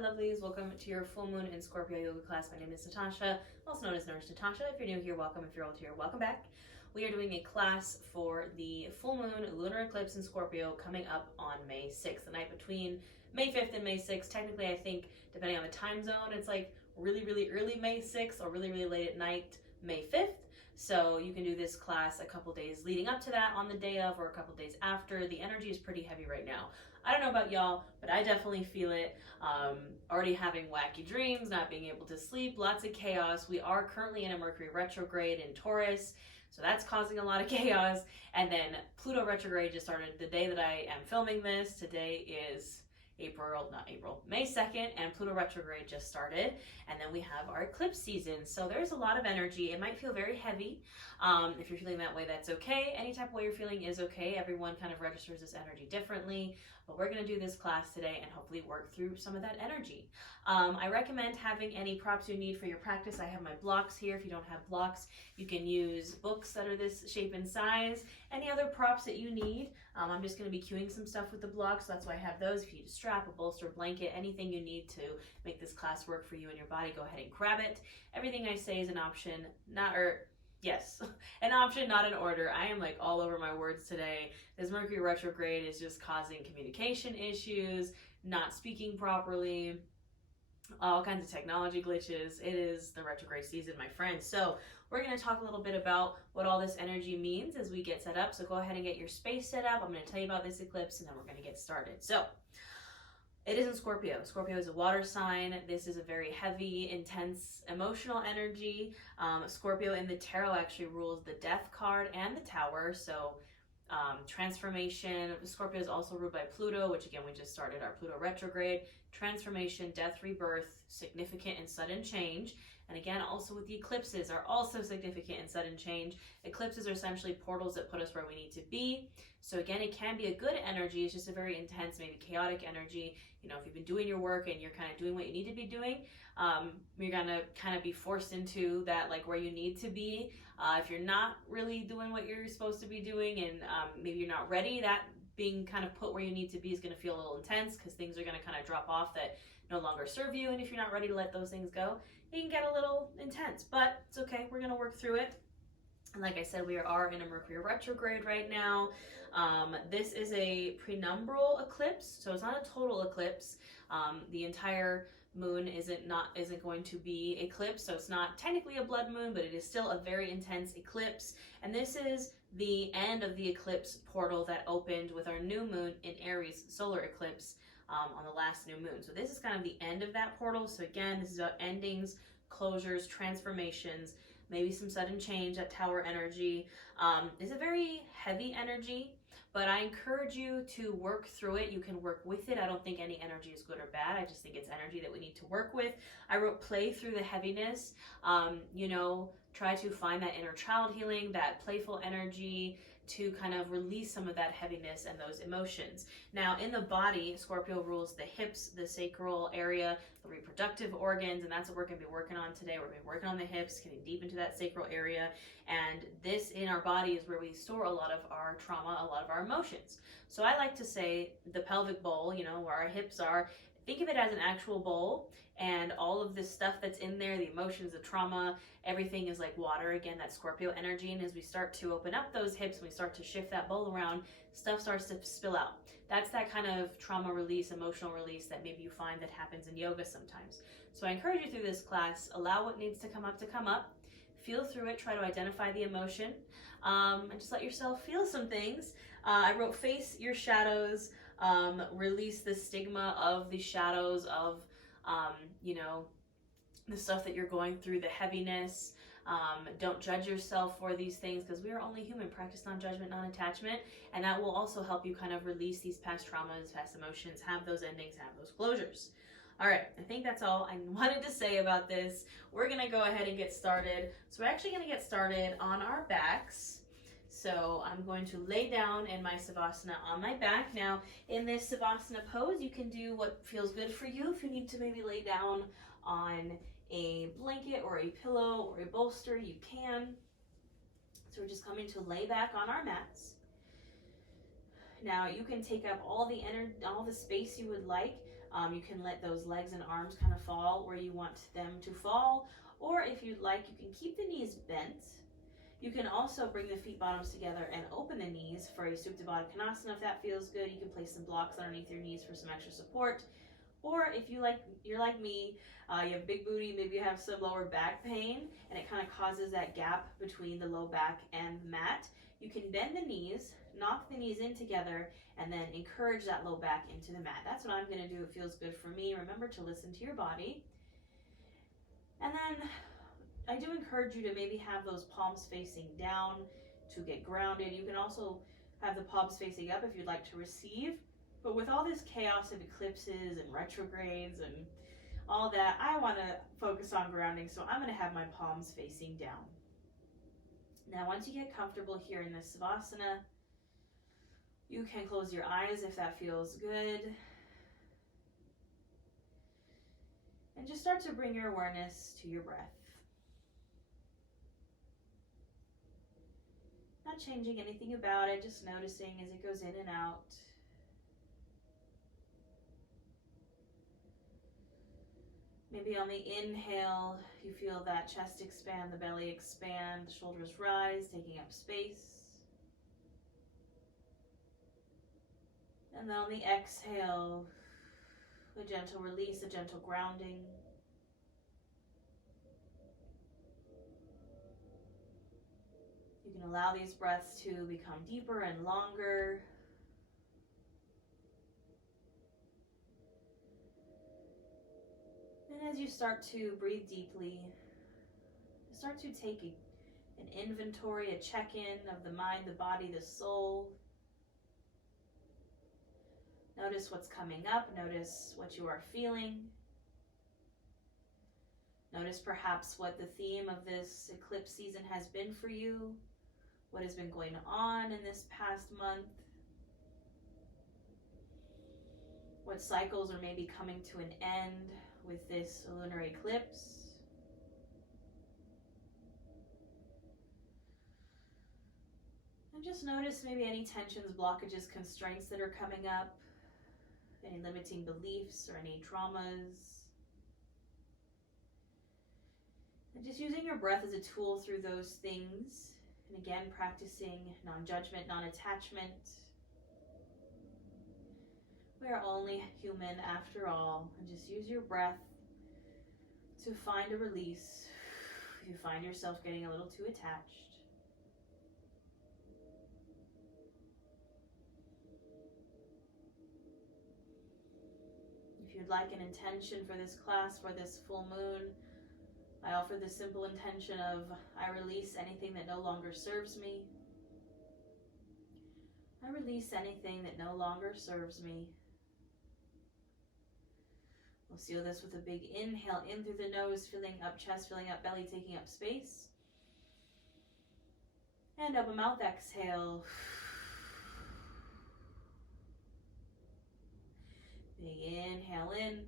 my lovelies. Welcome to your full moon in Scorpio yoga class. My name is Natasha, also known as Nurse Natasha. If you're new here, welcome. If you're old here, welcome back. We are doing a class for the full moon lunar eclipse in Scorpio coming up on May 6th, the night between May 5th and May 6th. Technically, I think, depending on the time zone, it's like really, really early May 6th or really, really late at night May 5th. So you can do this class a couple days leading up to that, on the day of, or a couple days after. The energy is pretty heavy right now. I don't know about y'all, but I definitely feel it. Already having wacky dreams, not being able to sleep, lots of chaos. We are currently in a Mercury retrograde in Taurus, so that's causing a lot of chaos. And then Pluto retrograde just started the day that I am filming this. Today is May 2nd, and Pluto retrograde just started. And then we have our eclipse season. So there's a lot of energy. It might feel very heavy. If you're feeling that way, that's okay. Any type of way you're feeling is okay. Everyone kind of registers this energy differently. But we're going to do this class today and hopefully work through some of that energy. I recommend having any props you need for your practice. I have my blocks here. If you don't have blocks, you can use books that are this shape and size. Any other props that you need. I'm just going to be cueing some stuff with the blocks, so that's why I have those. If you need a strap, a bolster, a blanket, anything you need to make this class work for you and your body, go ahead and grab it. Everything I say is an option, an option, not an order. I am like all over my words today. This Mercury retrograde is just causing communication issues, not speaking properly, all kinds of technology glitches. It is the retrograde season, my friends. So we're going to talk a little bit about what all this energy means as we get set up. So go ahead and get your space set up. I'm going to tell you about this eclipse and then we're going to get started. So it is in Scorpio. Scorpio is a water sign. This is a very heavy, intense, emotional energy. Scorpio in the tarot actually rules the Death card and the Tower. So transformation. Scorpio is also ruled by Pluto, which again, we just started our Pluto retrograde. Transformation, death, rebirth, significant and sudden change. And again, also with the eclipses are also significant and sudden change. Eclipses are essentially portals that put us where we need to be. So again, it can be a good energy. It's just a very intense, maybe chaotic energy. You know, if you've been doing your work and you're kind of doing what you need to be doing, you're gonna kind of be forced into that, like where you need to be. If you're not really doing what you're supposed to be doing and maybe you're not ready, that being kind of put where you need to be is going to feel a little intense because things are going to kind of drop off that no longer serve you. And if you're not ready to let those things go, it can get a little intense, but it's okay. We're going to work through it. And like I said, we are in a Mercury retrograde right now. This is a penumbral eclipse, so it's not a total eclipse. The entire moon isn't going to be eclipsed, so it's not technically a blood moon, but it is still a very intense eclipse. And this is the end of the eclipse portal that opened with our new moon in Aries solar eclipse on the last new moon. So this is kind of the end of that portal. So again, this is about endings, closures, transformations, maybe some sudden change. That Tower energy is a very heavy energy, but I encourage you to work through it. You can work with it. I don't think any energy is good or bad. I just think it's energy that we need to work with. I wrote play through the heaviness. Try to find that inner child healing, that playful energy to kind of release some of that heaviness and those emotions. Now in the body, Scorpio rules the hips, the sacral area, the reproductive organs, and that's what we're going to be working on today. We're going to be working on the hips, getting deep into that sacral area, and this in our body is where we store a lot of our trauma, a lot of our emotions. So I like to say the pelvic bowl, where our hips are, think of it as an actual bowl, and all of this stuff that's in there, the emotions, the trauma, everything is like water. Again, that Scorpio energy. And as we start to open up those hips, we start to shift that bowl around, stuff starts to spill out. That's that kind of trauma release, emotional release that maybe you find that happens in yoga sometimes. So I encourage you through this class, allow what needs to come up, feel through it, try to identify the emotion, and just let yourself feel some things. I wrote face your shadows, release the stigma of the shadows of, the stuff that you're going through, the heaviness. Don't judge yourself for these things because we are only human. Practice non-judgment, non-attachment, and that will also help you kind of release these past traumas, past emotions, have those endings, have those closures. All right, I think that's all I wanted to say about this. We're going to go ahead and get started. So we're actually going to get started on our backs. So I'm going to lay down in my Savasana on my back. Now, in this Savasana pose, you can do what feels good for you. If you need to maybe lay down on a blanket or a pillow or a bolster, you can. So we're just coming to lay back on our mats. Now you can take up all the space you would like. You can let those legs and arms kind of fall where you want them to fall, or if you'd like, you can keep the knees bent. You can also bring the feet bottoms together and open the knees for a Supta Baddha Konasana if that feels good. You can place some blocks underneath your knees for some extra support. Or if you're like me, you have big booty, maybe you have some lower back pain, and it kind of causes that gap between the low back and the mat. You can bend the knees, knock the knees in together, and then encourage that low back into the mat. That's what I'm going to do. It feels good for me. Remember to listen to your body. And then I do encourage you to maybe have those palms facing down to get grounded. You can also have the palms facing up if you'd like to receive. But with all this chaos of eclipses and retrogrades and all that, I want to focus on grounding, so I'm going to have my palms facing down. Now, once you get comfortable here in this Savasana, you can close your eyes if that feels good. And just start to bring your awareness to your breath. Not changing anything about it, just noticing as it goes in and out. Maybe on the inhale, you feel that chest expand, the belly expand, the shoulders rise, taking up space. And then on the exhale, a gentle release, a gentle grounding. You can allow these breaths to become deeper and longer. And as you start to breathe deeply, start to take an inventory, a check-in of the mind, the body, the soul. Notice what's coming up. Notice what you are feeling. Notice perhaps what the theme of this eclipse season has been for you. What has been going on in this past month. What cycles are maybe coming to an end with this lunar eclipse. And just notice maybe any tensions, blockages, constraints that are coming up, any limiting beliefs or any traumas. And just using your breath as a tool through those things. And again, practicing non-judgment, non-attachment. We are only human after all, and just use your breath to find a release if you find yourself getting a little too attached. If you'd like an intention for this class, for this full moon, I offer the simple intention of I release anything that no longer serves me. I release anything that no longer serves me. We'll seal this with a big inhale in through the nose, filling up chest, filling up belly, taking up space. And open mouth, exhale. Big inhale in,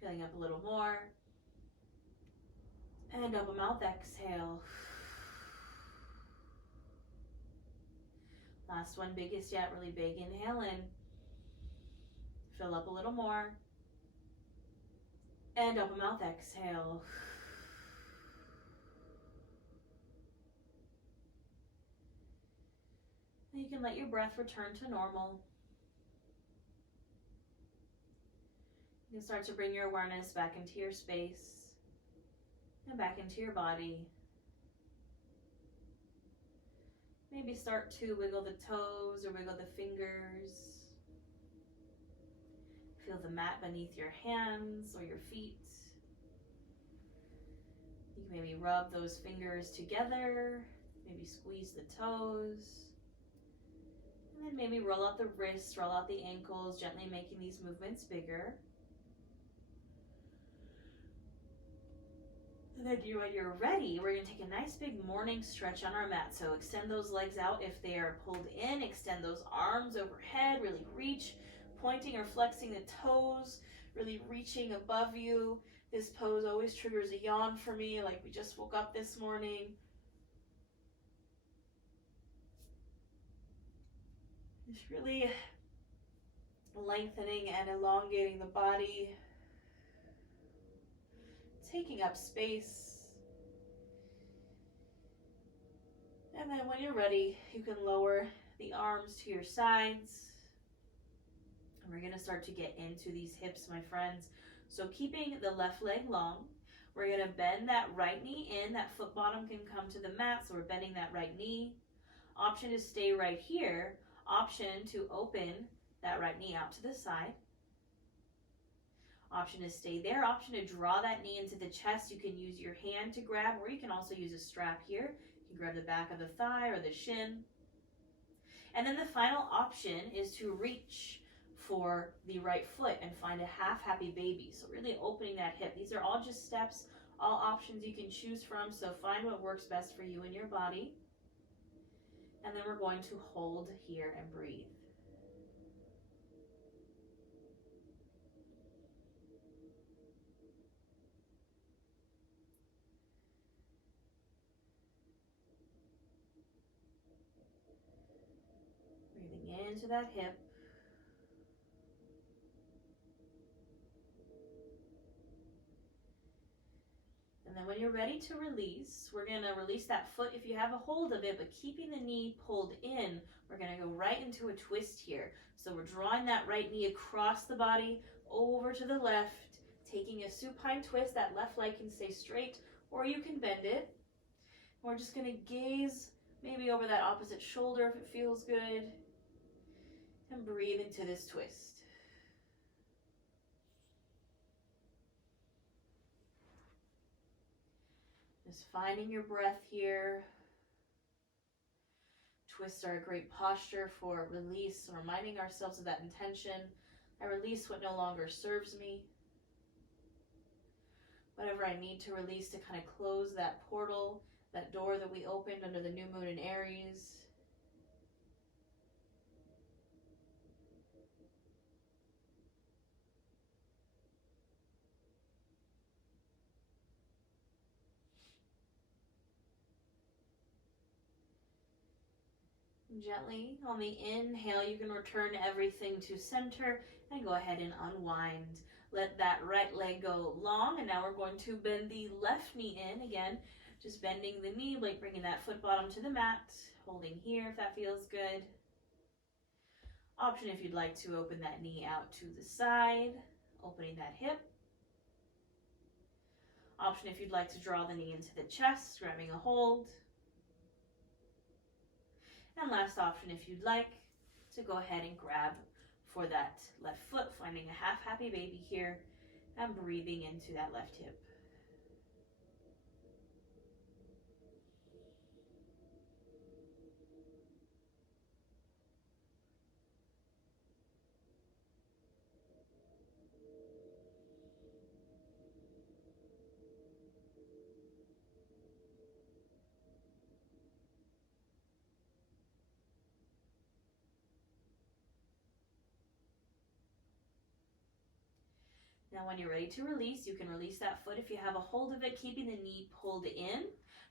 filling up a little more. And open mouth, exhale. Last one, biggest yet, really big inhale in. Fill up a little more. And open mouth, exhale. And you can let your breath return to normal. You can start to bring your awareness back into your space and back into your body. Maybe start to wiggle the toes or wiggle the fingers. Feel the mat beneath your hands or your feet. You can maybe rub those fingers together, maybe squeeze the toes. And then maybe roll out the wrists, roll out the ankles, gently making these movements bigger. And then when you're ready, we're going to take a nice big morning stretch on our mat. So extend those legs out if they are pulled in, extend those arms overhead, really reach, pointing or flexing the toes, really reaching above you. This pose always triggers a yawn for me, like we just woke up this morning. Just really lengthening and elongating the body, taking up space. And then when you're ready, you can lower the arms to your sides. And we're going to start to get into these hips, my friends. So keeping the left leg long, we're going to bend that right knee in. That foot bottom can come to the mat, so we're bending that right knee. Option to stay right here. Option to open that right knee out to the side. Option to stay there. Option to draw that knee into the chest. You can use your hand to grab, or you can also use a strap here. You can grab the back of the thigh or the shin. And then the final option is to reach for the right foot and find a half happy baby. So really opening that hip. These are all just steps, all options you can choose from. So find what works best for you and your body. And then we're going to hold here and breathe. Breathing into that hip. And then when you're ready to release, we're going to release that foot if you have a hold of it, but keeping the knee pulled in, we're going to go right into a twist here. So we're drawing that right knee across the body, over to the left, taking a supine twist. That left leg can stay straight, or you can bend it. We're just going to gaze maybe over that opposite shoulder if it feels good, and breathe into this twist. Just finding your breath here. Twists are a great posture for release, reminding ourselves of that intention. I release what no longer serves me. Whatever I need to release to kind of close that portal, that door that we opened under the new moon in Aries. Gently on the inhale, you can return everything to center and go ahead and unwind. Let that right leg go long, and now we're going to bend the left knee in again, just bending the knee, like bringing that foot bottom to the mat, holding here if that feels good. Option if you'd like to open that knee out to the side, opening that hip. Option if you'd like to draw the knee into the chest, grabbing a hold. And last option, if you'd like to go ahead and grab for that left foot, finding a half happy baby here and breathing into that left hip. Now when you're ready to release, you can release that foot if you have a hold of it, keeping the knee pulled in,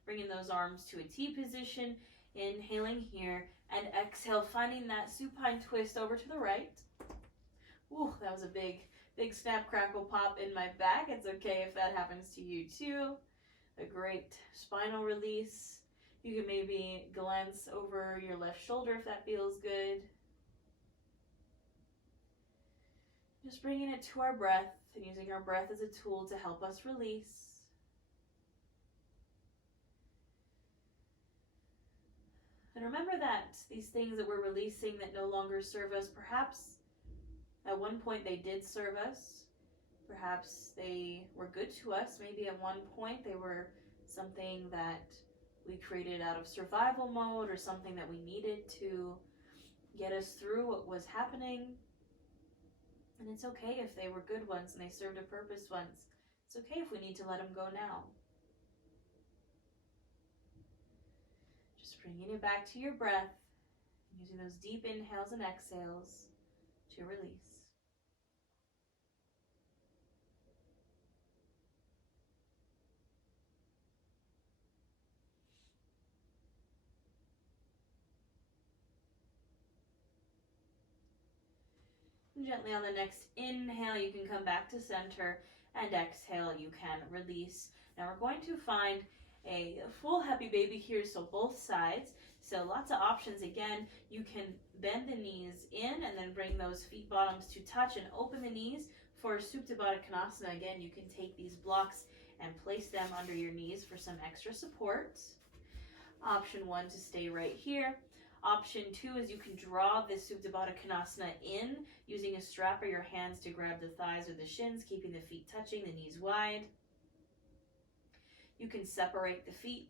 bringing those arms to a T position, inhaling here, and exhale, finding that supine twist over to the right. Ooh, that was a big snap, crackle, pop in my back. It's okay if that happens to you too. A great spinal release. You can maybe glance over your left shoulder if that feels good. Just bringing it to our breath and using our breath as a tool to help us release. And remember that these things that we're releasing that no longer serve us, perhaps at one point they did serve us. Perhaps they were good to us. Maybe at one point they were something that we created out of survival mode or something that we needed to get us through what was happening. And it's okay if they were good ones and they served a purpose once. It's okay if we need to let them go now. Just bringing it back to your breath, using those deep inhales and exhales to release. Gently on the next inhale, you can come back to center, and exhale, you can release. Now we're going to find a full happy baby here, so both sides. So lots of options. Again, you can bend the knees in and then bring those feet bottoms to touch and open the knees. For Supta Baddha Konasana, again, you can take these blocks and place them under your knees for some extra support. Option 1 to stay right here. Option 2 is you can draw this Supta Baddha Konasana in using a strap or your hands to grab the thighs or the shins, keeping the feet touching, the knees wide. You can separate the feet.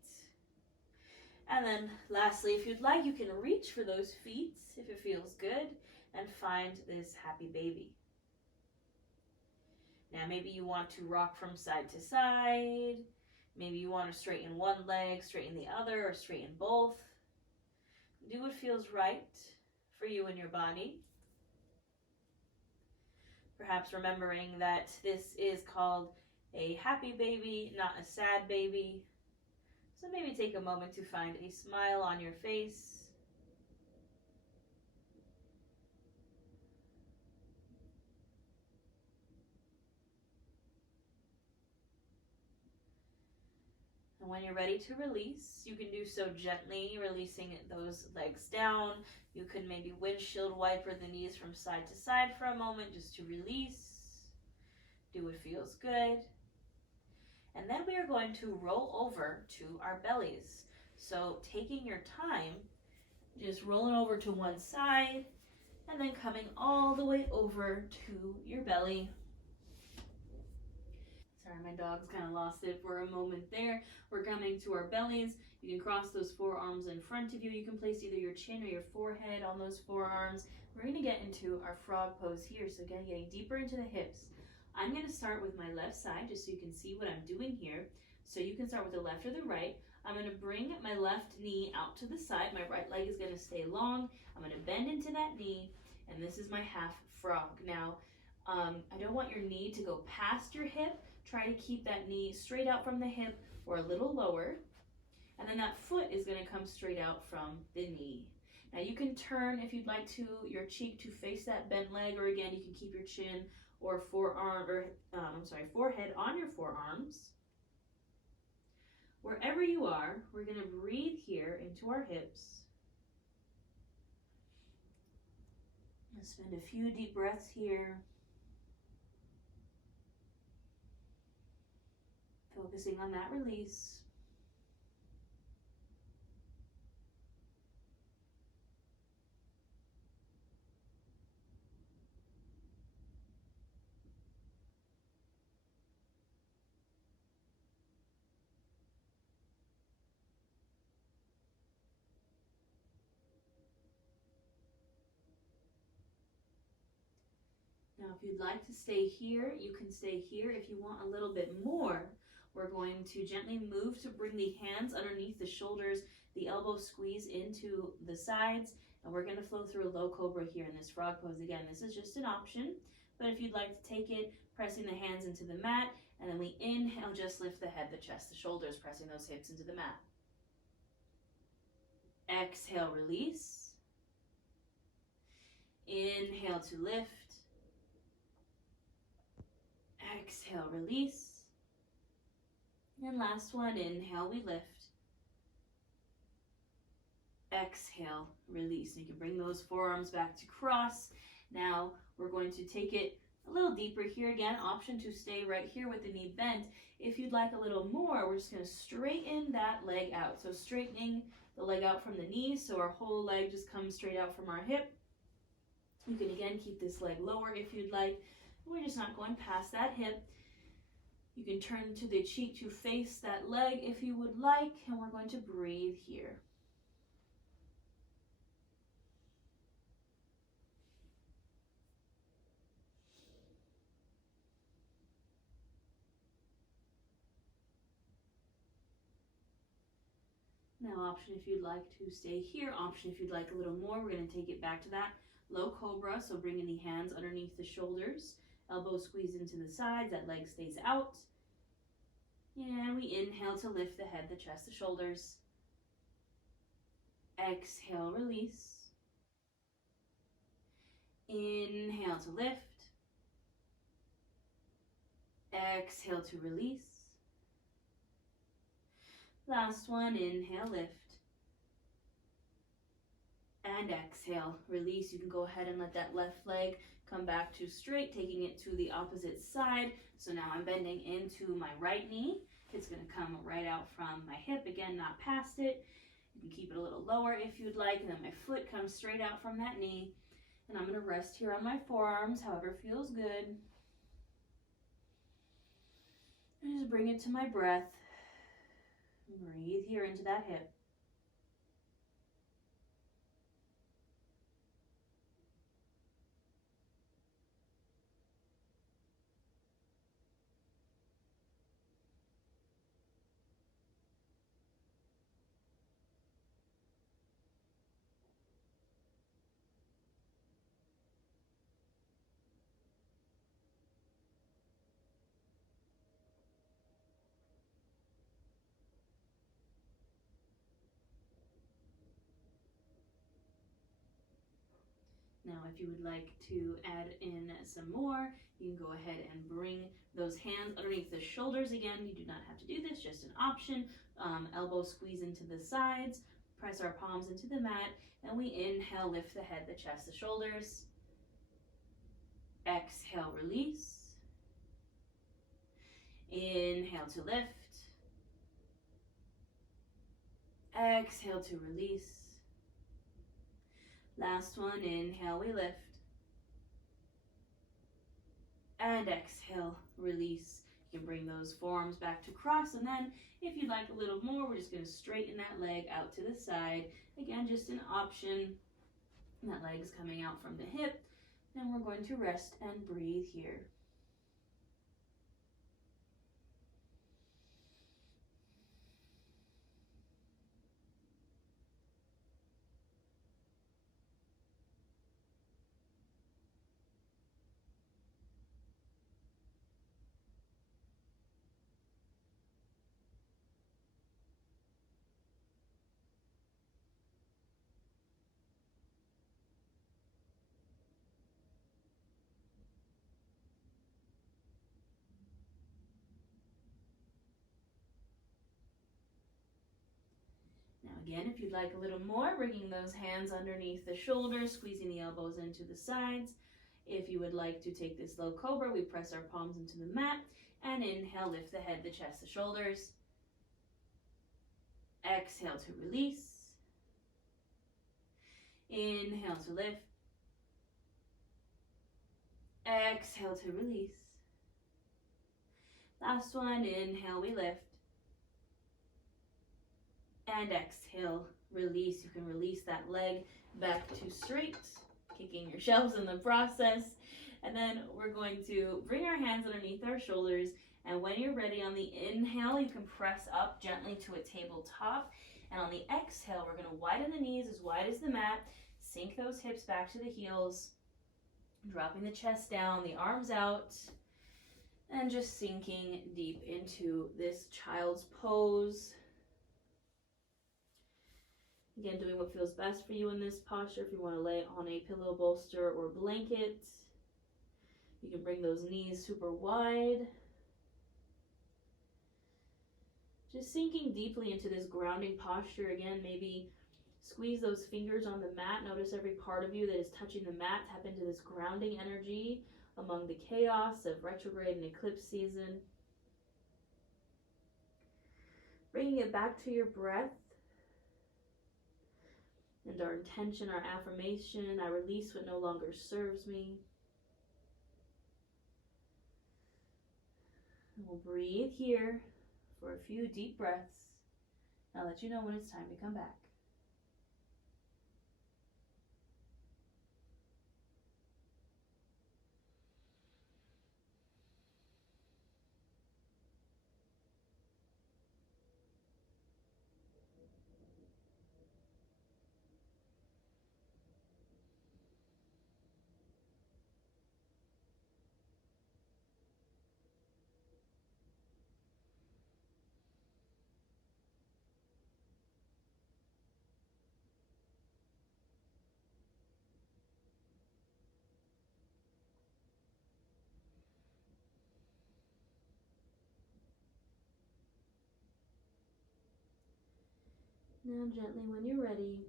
And then lastly, if you'd like, you can reach for those feet if it feels good and find this happy baby. Now maybe you want to rock from side to side. Maybe you want to straighten one leg, straighten the other, or straighten both. Do what feels right for you and your body. Perhaps remembering that this is called a happy baby, not a sad baby. So maybe take a moment to find a smile on your face. And when you're ready to release, you can do so gently, releasing those legs down. You can maybe windshield wiper the knees from side to side for a moment just to release. Do what feels good. And then we are going to roll over to our bellies. So taking your time, just rolling over to one side and then coming all the way over to your belly. Sorry, my dog's kind of lost it for a moment there. We're coming to our bellies. You can cross those forearms in front of you. You can place either your chin or your forehead on those forearms. We're going to get into our frog pose here. So again, getting deeper into the hips. I'm going to start with my left side just so you can see what I'm doing here. So you can start with the left or the right. I'm going to bring my left knee out to the side. My right leg is going to stay long. I'm going to bend into that knee, and this is my half frog. Now, I don't want your knee to go past your hip. Try to keep that knee straight out from the hip or a little lower. And then that foot is going to come straight out from the knee. Now you can turn, if you'd like to, your cheek to face that bent leg, or again, you can keep your chin or forehead on your forearms. Wherever you are, we're going to breathe here into our hips. Let's spend a few deep breaths here. Focusing on that release. Now, if you'd like to stay here, you can stay here. If you want a little bit more, we're going to gently move to bring the hands underneath the shoulders, the elbows squeeze into the sides, and we're going to flow through a low cobra here in this frog pose. Again, this is just an option, but if you'd like to take it, pressing the hands into the mat, and then we inhale, just lift the head, the chest, the shoulders, pressing those hips into the mat. Exhale, release. Inhale to lift. Exhale, release. And last one, inhale, we lift. Exhale, release. And you can bring those forearms back to cross. Now we're going to take it a little deeper here. Again, option to stay right here with the knee bent. If you'd like a little more, we're just going to straighten that leg out. So straightening the leg out from the knee, so our whole leg just comes straight out from our hip. You can again keep this leg lower if you'd like. We're just not going past that hip. You can turn to the cheek to face that leg if you would like, and we're going to breathe here. Now, option if you'd like to stay here, option if you'd like a little more, we're going to take it back to that low cobra, so bringing the hands underneath the shoulders, elbows squeeze into the sides, that leg stays out. And we inhale to lift the head, the chest, the shoulders. Exhale, release. Inhale to lift. Exhale to release. Last one, inhale, lift. And exhale, release. You can go ahead and let that left leg come back to straight, taking it to the opposite side. So now I'm bending into my right knee. It's gonna come right out from my hip, again, not past it. You can keep it a little lower if you'd like, and then my foot comes straight out from that knee. And I'm gonna rest here on my forearms, however feels good. And just bring it to my breath. Breathe here into that hip. Now, if you would like to add in some more, you can go ahead and bring those hands underneath the shoulders. Again, you do not have to do this, just an option. Elbows squeeze into the sides, press our palms into the mat, and we inhale, lift the head, the chest, the shoulders. Exhale, release. Inhale to lift. Exhale to release. Last one, inhale, we lift. And exhale, release. You can bring those forearms back to cross, and then if you'd like a little more, we're just going to straighten that leg out to the side. Again, just an option. And that leg is coming out from the hip. Then we're going to rest and breathe here. Now again, if you'd like a little more, bringing those hands underneath the shoulders, squeezing the elbows into the sides. If you would like to take this low cobra, we press our palms into the mat, and inhale, lift the head, the chest, the shoulders. Exhale to release. Inhale to lift. Exhale to release. Last one, inhale, we lift. And exhale, release. You can release that leg back to straight, kicking your shelves in the process. And then we're going to bring our hands underneath our shoulders. And when you're ready, on the inhale, you can press up gently to a tabletop. And on the exhale, we're going to widen the knees as wide as the mat. Sink those hips back to the heels. Dropping the chest down, the arms out. And just sinking deep into this child's pose. Again, doing what feels best for you in this posture. If you want to lay on a pillow, bolster, or blanket, you can bring those knees super wide. Just sinking deeply into this grounding posture. Again, maybe squeeze those fingers on the mat. Notice every part of you that is touching the mat. Tap into this grounding energy among the chaos of retrograde and eclipse season. Bringing it back to your breath. And our intention, our affirmation, I release what no longer serves me. And we'll breathe here for a few deep breaths. I'll let you know when it's time to come back. Now gently, when you're ready,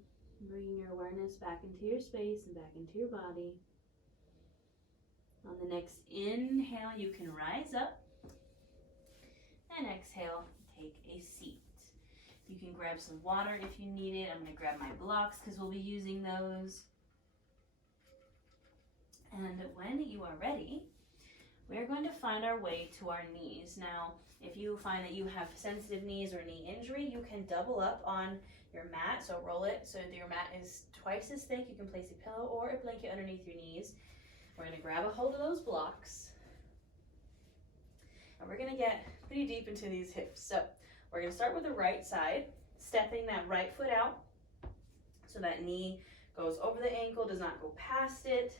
bringing your awareness back into your space and back into your body. On the next inhale, you can rise up. And exhale, take a seat. You can grab some water if you need it. I'm going to grab my blocks because we'll be using those. And when you are ready, we're going to find our way to our knees. Now, if you find that you have sensitive knees or knee injury, you can double up on your mat. So roll it so that your mat is twice as thick. You can place a pillow or a blanket underneath your knees. We're going to grab a hold of those blocks. And we're going to get pretty deep into these hips. So we're going to start with the right side, stepping that right foot out so that knee goes over the ankle, does not go past it.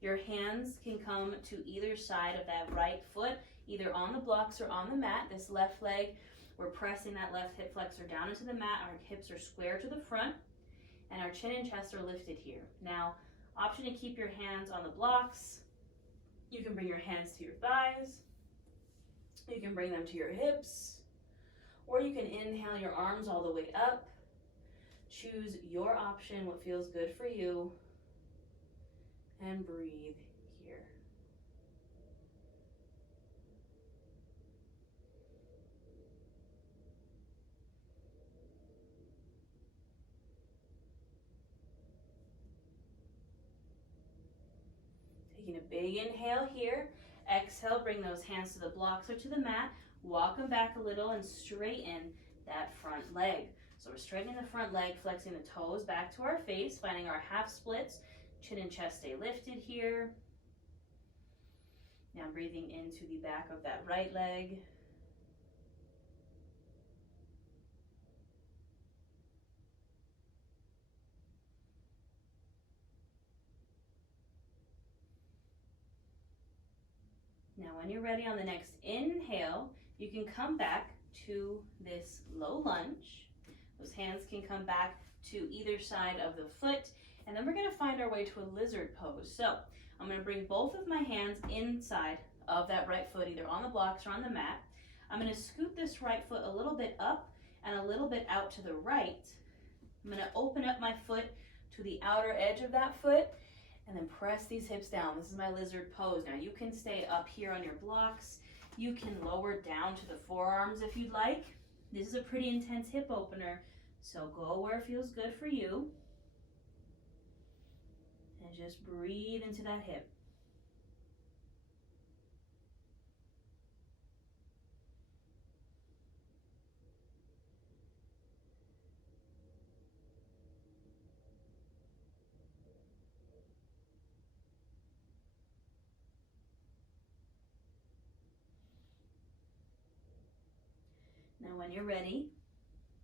Your hands can come to either side of that right foot, either on the blocks or on the mat. This left leg, we're pressing that left hip flexor down into the mat. Our hips are square to the front, and our chin and chest are lifted here. Now, option to keep your hands on the blocks. You can bring your hands to your thighs. You can bring them to your hips, or you can inhale your arms all the way up. Choose your option, what feels good for you, and breathe here. Taking a big inhale here. Exhale, bring those hands to the blocks or to the mat. Walk them back a little and straighten that front leg. So we're straightening the front leg, flexing the toes back to our face, finding our half splits. Chin and chest stay lifted here. Now breathing into the back of that right leg. Now when you're ready on the next inhale, you can come back to this low lunge. Those hands can come back to either side of the foot, and then we're going to find our way to a lizard pose. So I'm going to bring both of my hands inside of that right foot, either on the blocks or on the mat. I'm going to scoot this right foot a little bit up and a little bit out to the right. I'm going to open up my foot to the outer edge of that foot and then press these hips down. This is my lizard pose. Now you can stay up here on your blocks. You can lower down to the forearms if you'd like. This is a pretty intense hip opener, so go where it feels good for you. And just breathe into that hip. Now when you're ready,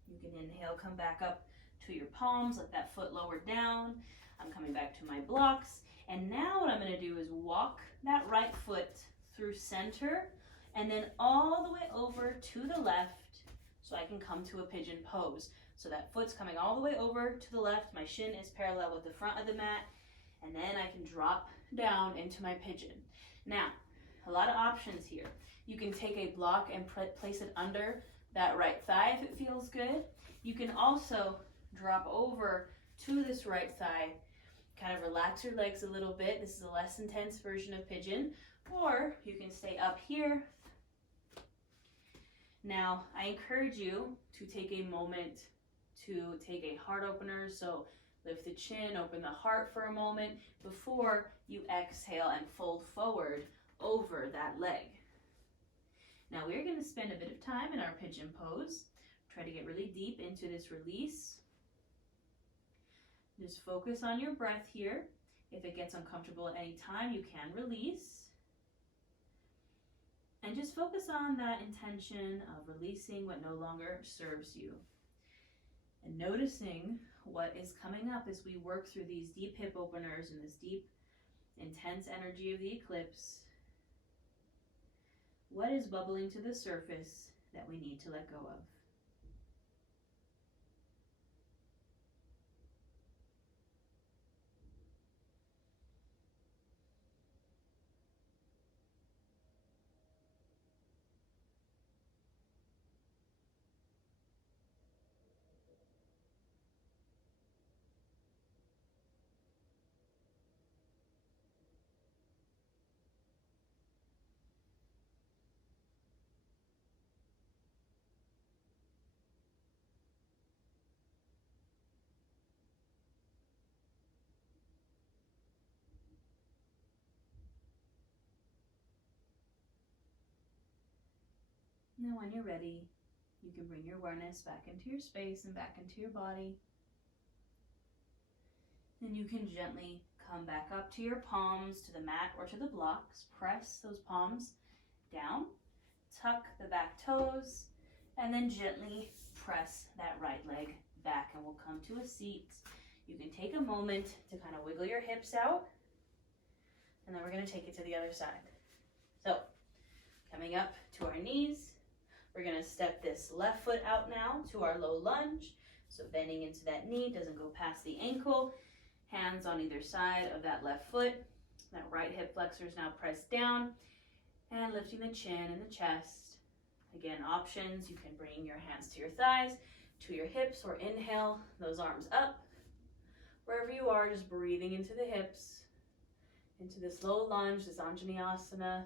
you can inhale, come back up to your palms, let that foot lower down. I'm coming back to my blocks. And now what I'm going to do is walk that right foot through center and then all the way over to the left so I can come to a pigeon pose. So that foot's coming all the way over to the left. My shin is parallel with the front of the mat. And then I can drop down into my pigeon. Now, a lot of options here. You can take a block and place it under that right thigh if it feels good. You can also drop over to this right thigh, kind of relax your legs a little bit. This is a less intense version of pigeon, or you can stay up here. Now, I encourage you to take a moment to take a heart opener. So lift the chin, open the heart for a moment before you exhale and fold forward over that leg. Now we're going to spend a bit of time in our pigeon pose. Try to get really deep into this release. Just focus on your breath here. If it gets uncomfortable at any time, you can release. And just focus on that intention of releasing what no longer serves you. And noticing what is coming up as we work through these deep hip openers and this deep, intense energy of the eclipse. What is bubbling to the surface that we need to let go of? And then when you're ready, you can bring your awareness back into your space and back into your body. Then you can gently come back up to your palms, to the mat or to the blocks. Press those palms down, tuck the back toes, and then gently press that right leg back, and we'll come to a seat. You can take a moment to kind of wiggle your hips out, and then we're going to take it to the other side. So, coming up to our knees, we're going to step this left foot out now to our low lunge. So bending into that knee, doesn't go past the ankle. Hands on either side of that left foot. That right hip flexor is now pressed down, and lifting the chin and the chest. Again, options, you can bring your hands to your thighs, to your hips, or inhale those arms up. Wherever you are, just breathing into the hips, into this low lunge, this Anjaneyasana.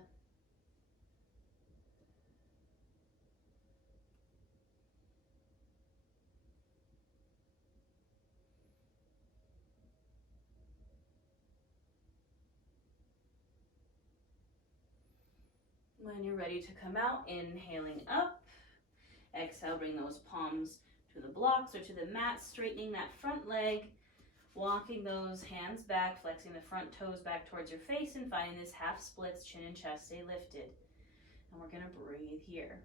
When you're ready to come out, inhaling up. Exhale, bring those palms to the blocks or to the mat, straightening that front leg, walking those hands back, flexing the front toes back towards your face, and finding this half splits, chin and chest stay lifted. And we're going to breathe here.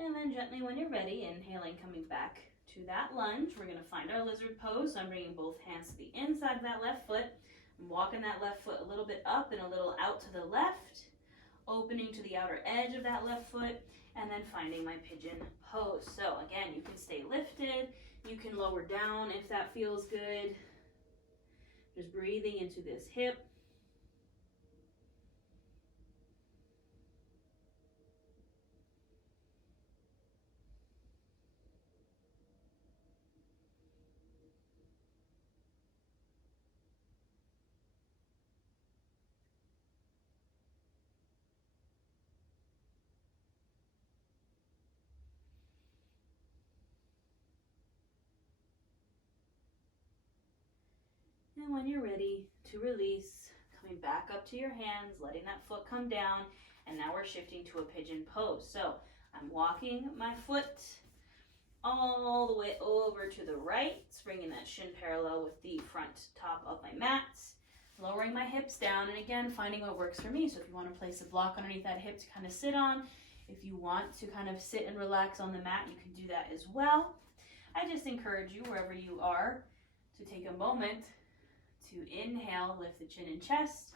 And then gently, when you're ready, inhaling, coming back to that lunge. We're going to find our lizard pose. So I'm bringing both hands to the inside of that left foot. I'm walking that left foot a little bit up and a little out to the left, opening to the outer edge of that left foot, and then finding my pigeon pose. So again, you can stay lifted. You can lower down if that feels good. Just breathing into this hip. And when you're ready to release, coming back up to your hands, letting that foot come down, and now we're shifting to a pigeon pose. So I'm walking my foot all the way over to the right, bringing that shin parallel with the front top of my mat, lowering my hips down, and again, finding what works for me. So if you want to place a block underneath that hip to kind of sit on, if you want to kind of sit and relax on the mat, you can do that as well. I just encourage you, wherever you are, to take a moment to inhale, lift the chin and chest,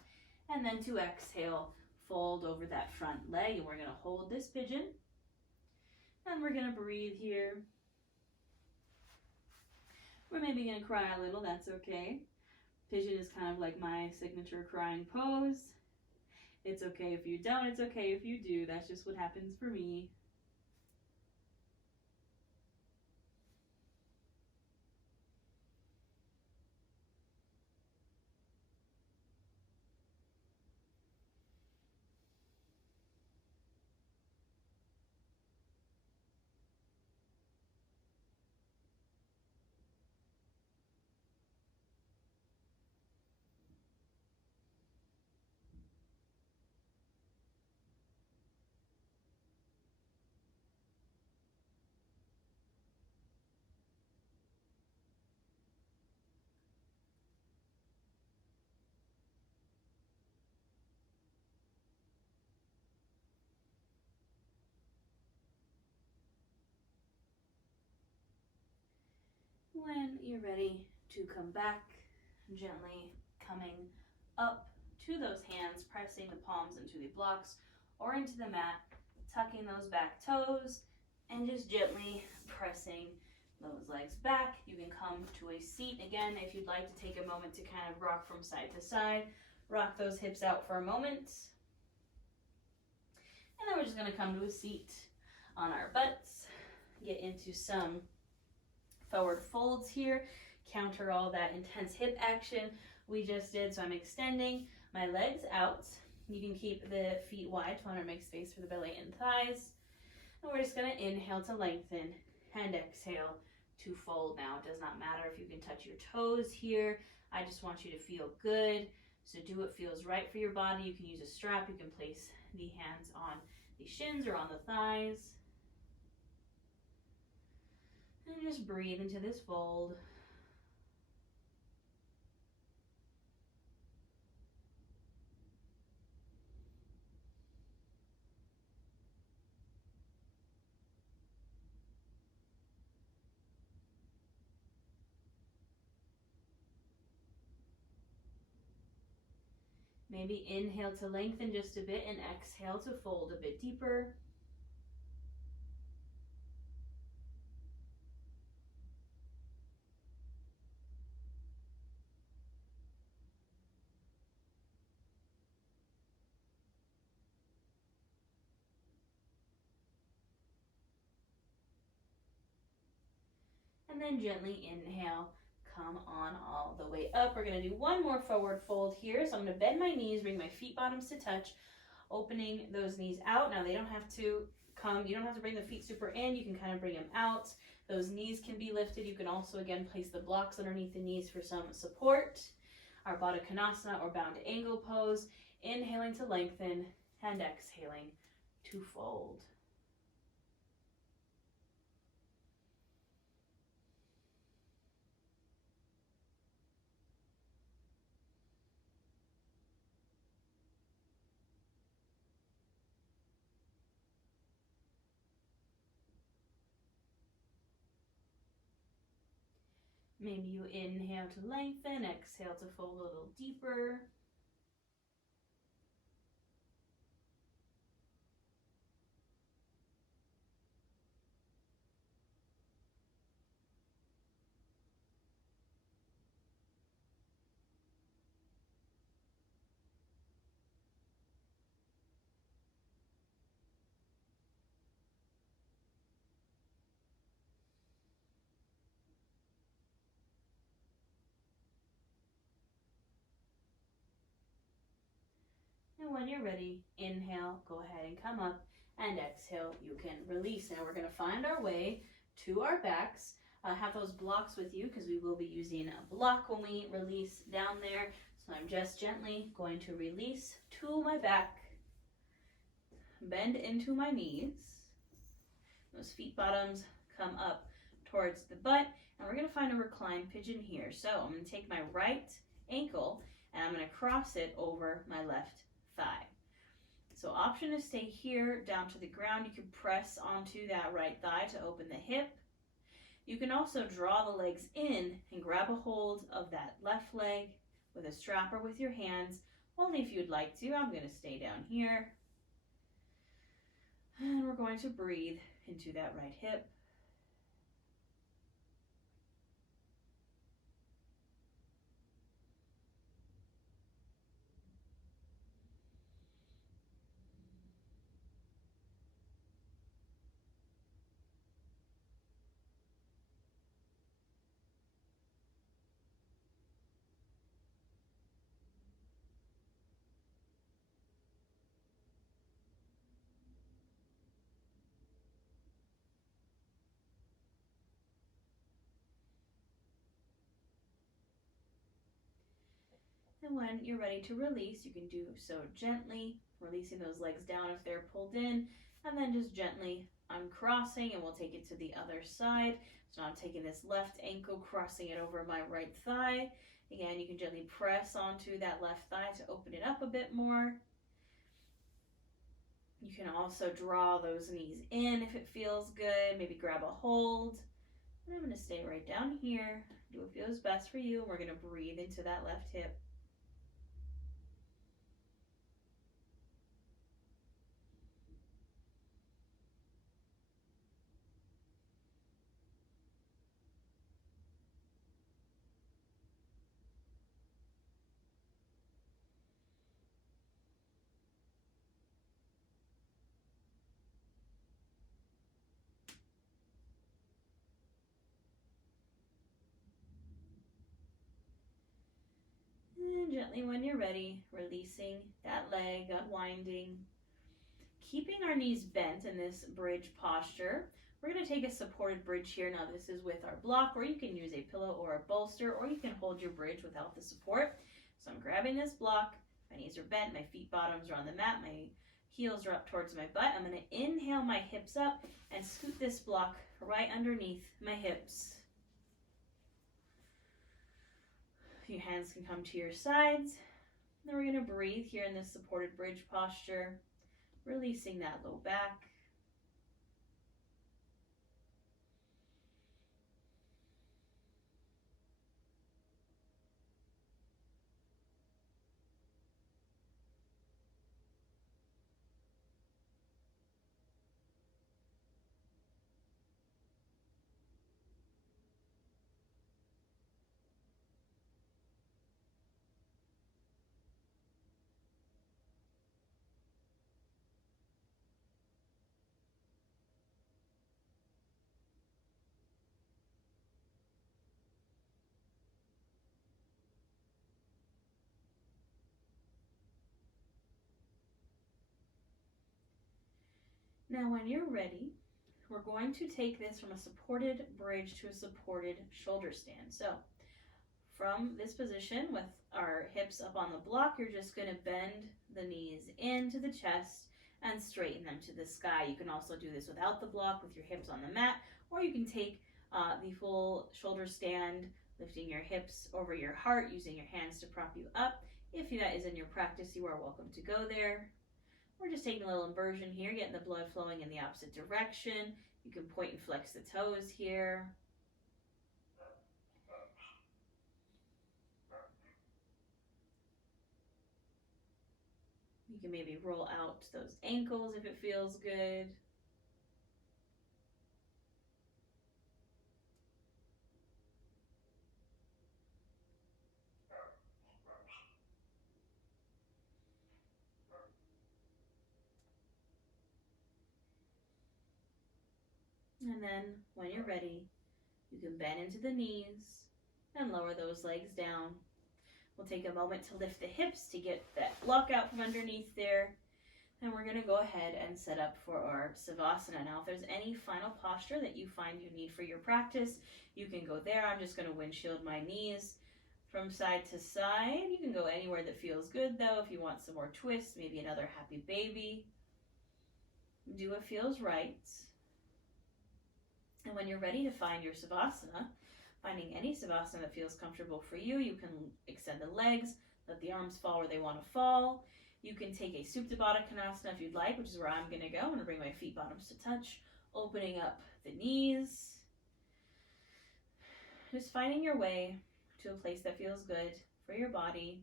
and then to exhale, fold over that front leg, and we're going to hold this pigeon, and we're going to breathe here. We're maybe going to cry a little, that's okay. Pigeon is kind of like my signature crying pose. It's okay if you don't, it's okay if you do, that's just what happens for me. When you're ready to come back, gently coming up to those hands, pressing the palms into the blocks or into the mat, tucking those back toes, and just gently pressing those legs back. You can come to a seat again if you'd like to take a moment to kind of rock from side to side. Rock those hips out for a moment. And then we're just going to come to a seat on our butts, get into some forward folds here, counter all that intense hip action we just did. So I'm extending my legs out. You can keep the feet wide to want to make space for the belly and thighs. And we're just going to inhale to lengthen and exhale to fold. Now, it does not matter if you can touch your toes here. I just want you to feel good. So do what feels right for your body. You can use a strap. You can place the hands on the shins or on the thighs. And just breathe into this fold. Maybe inhale to lengthen just a bit and exhale to fold a bit deeper. And then gently inhale, come on all the way up. We're going to do one more forward fold here. So I'm going to bend my knees, bring my feet bottoms to touch, opening those knees out. Now they don't have to come, you don't have to bring the feet super in. You can kind of bring them out. Those knees can be lifted. You can also, again, place the blocks underneath the knees for some support. Our Baddha Konasana or bound angle pose. Inhaling to lengthen and exhaling to fold. Maybe you inhale to lengthen, exhale to fold a little deeper. And when you're ready, inhale, go ahead and come up, and exhale, you can release. Now we're going to find our way to our backs. Have those blocks with you because we will be using a block when we release down there. So I'm just gently going to release to my back, bend into my knees. Those feet bottoms come up towards the butt, and we're going to find a reclined pigeon here. So I'm going to take my right ankle and I'm going to cross it over my left thigh. So option to stay here down to the ground. You can press onto that right thigh to open the hip. You can also draw the legs in and grab a hold of that left leg with a strap or with your hands, only if you'd like to. I'm going to stay down here. And we're going to breathe into that right hip. And when you're ready to release, you can do so gently, releasing those legs down if they're pulled in, and then just gently uncrossing, and we'll take it to the other side. So I'm taking this left ankle, crossing it over my right thigh. Again, you can gently press onto that left thigh to open it up a bit more. You can also draw those knees in if it feels good. Maybe grab a hold. And I'm going to stay right down here. Do what feels best for you. We're going to breathe into that left hip. And gently, when you're ready, releasing that leg, unwinding, keeping our knees bent in this bridge posture. We're going to take a supported bridge here. Now this is with our block, or you can use a pillow or a bolster, or you can hold your bridge without the support. So I'm grabbing this block, my knees are bent, my feet bottoms are on the mat, my heels are up towards my butt. I'm going to inhale my hips up and scoot this block right underneath my hips. Your hands can come to your sides. Then we're going to breathe here in this supported bridge posture, releasing that low back. Now when you're ready, we're going to take this from a supported bridge to a supported shoulder stand. So from this position with our hips up on the block, you're just going to bend the knees into the chest and straighten them to the sky. You can also do this without the block with your hips on the mat, or you can take the full shoulder stand, lifting your hips over your heart, using your hands to prop you up. If that is in your practice, you are welcome to go there. We're just taking a little inversion here, getting the blood flowing in the opposite direction. You can point and flex the toes here. You can maybe roll out those ankles if it feels good. And then when you're ready, you can bend into the knees and lower those legs down. We'll take a moment to lift the hips to get that block out from underneath there. And we're going to go ahead and set up for our Savasana. Now, if there's any final posture that you find you need for your practice, you can go there. I'm just going to windshield my knees from side to side. You can go anywhere that feels good, though. If you want some more twists, maybe another happy baby. Do what feels right. And when you're ready to find your Savasana, finding any Savasana that feels comfortable for you, you can extend the legs, let the arms fall where they want to fall. You can take a Supta Baddha Konasana if you'd like, which is where I'm going to go. I'm going to bring my feet bottoms to touch, opening up the knees. Just finding your way to a place that feels good for your body.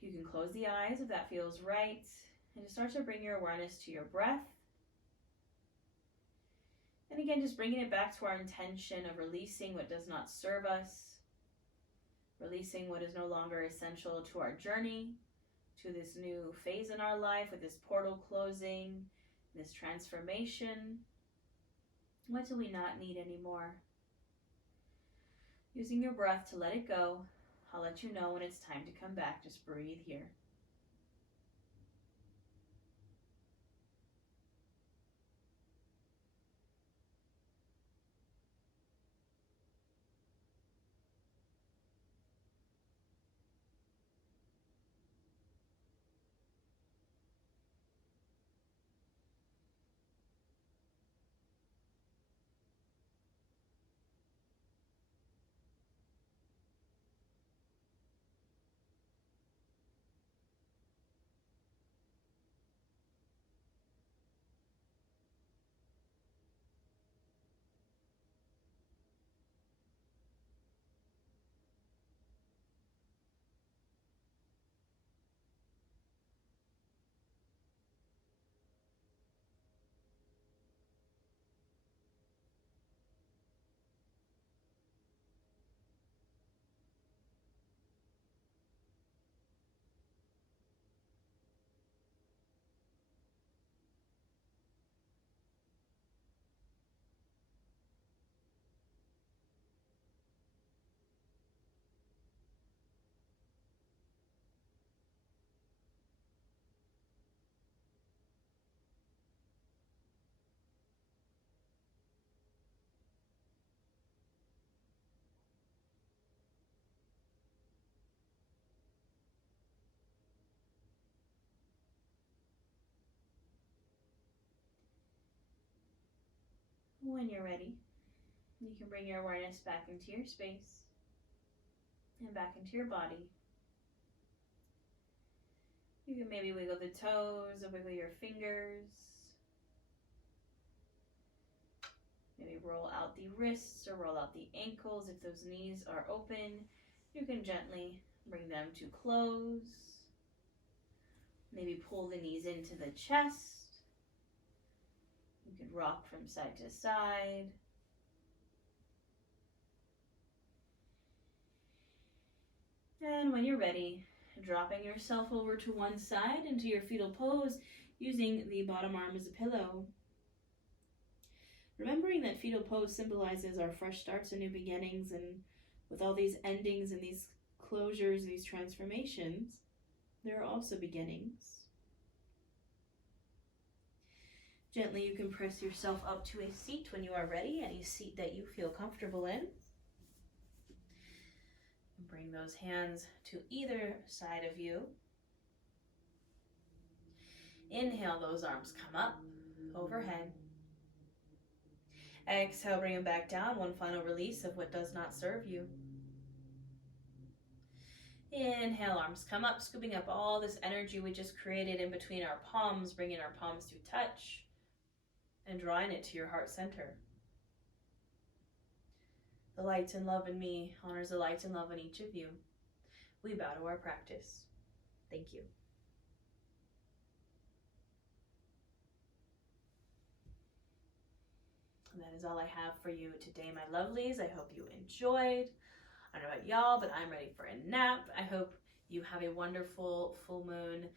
You can close the eyes if that feels right, and just start to bring your awareness to your breath. And again, just bringing it back to our intention of releasing what does not serve us, releasing what is no longer essential to our journey, to this new phase in our life, with this portal closing, this transformation. What do we not need anymore? Using your breath to let it go. I'll let you know when it's time to come back. Just breathe here. When you're ready, you can bring your awareness back into your space and back into your body. You can maybe wiggle the toes or wiggle your fingers. Maybe roll out the wrists or roll out the ankles. If those knees are open, you can gently bring them to close. Maybe pull the knees into the chest. You can rock from side to side. And when you're ready, dropping yourself over to one side into your fetal pose using the bottom arm as a pillow. Remembering that fetal pose symbolizes our fresh starts and new beginnings, and with all these endings and these closures, these transformations, there are also beginnings. Gently you can press yourself up to a seat when you are ready, any seat that you feel comfortable in. Bring those hands to either side of you. Inhale, those arms come up, overhead. Exhale, bring them back down. One final release of what does not serve you. Inhale, arms come up, scooping up all this energy we just created in between our palms, bringing our palms to touch and drawing it to your heart center. The light and love in me honors the light and love in each of you. We bow to our practice. Thank you. And that is all I have for you today, my lovelies. I hope you enjoyed. I don't know about y'all, but I'm ready for a nap. I hope you have a wonderful full moon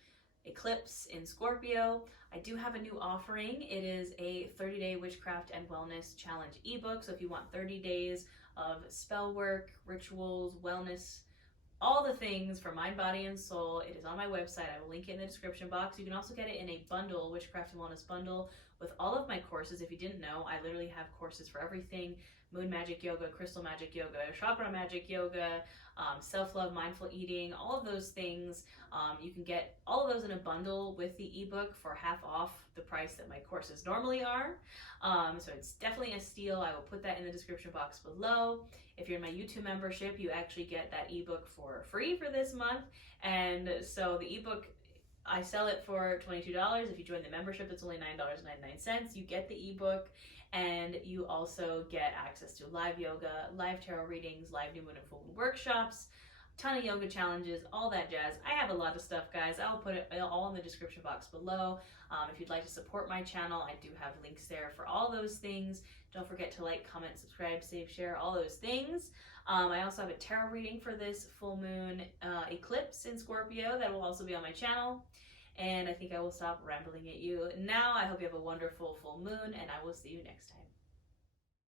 eclipse in Scorpio. I do have a new offering. It is a 30-day witchcraft and wellness challenge ebook. So if you want 30 days of spell work, rituals, wellness, all the things for mind, body, and soul, it is on my website. I will link it in the description box. You can also get it in a bundle, witchcraft and wellness bundle, with all of my courses. If you didn't know, I literally have courses for everything: moon magic yoga, crystal magic yoga, chakra magic yoga, self-love, mindful eating, all of those things. You can get all of those in a bundle with the ebook for half off the price that my courses normally are. So it's definitely a steal. I will put that in the description box below. If you're in my YouTube membership, you actually get that ebook for free for this month. And so the ebook, I sell it for $22. If you join the membership, it's only $9.99. You get the ebook, and you also get access to live yoga, live tarot readings, live new moon and full moon workshops, ton of yoga challenges, all that jazz. I have a lot of stuff, guys. I'll put it all in the description box below. If you'd like to support my channel, I do have links there for all those things. Don't forget to like, comment, subscribe, save, share, all those things. I also have a tarot reading for this full moon eclipse in Scorpio that will also be on my channel. And I think I will stop rambling at you now. I hope you have a wonderful full moon, and I will see you next time.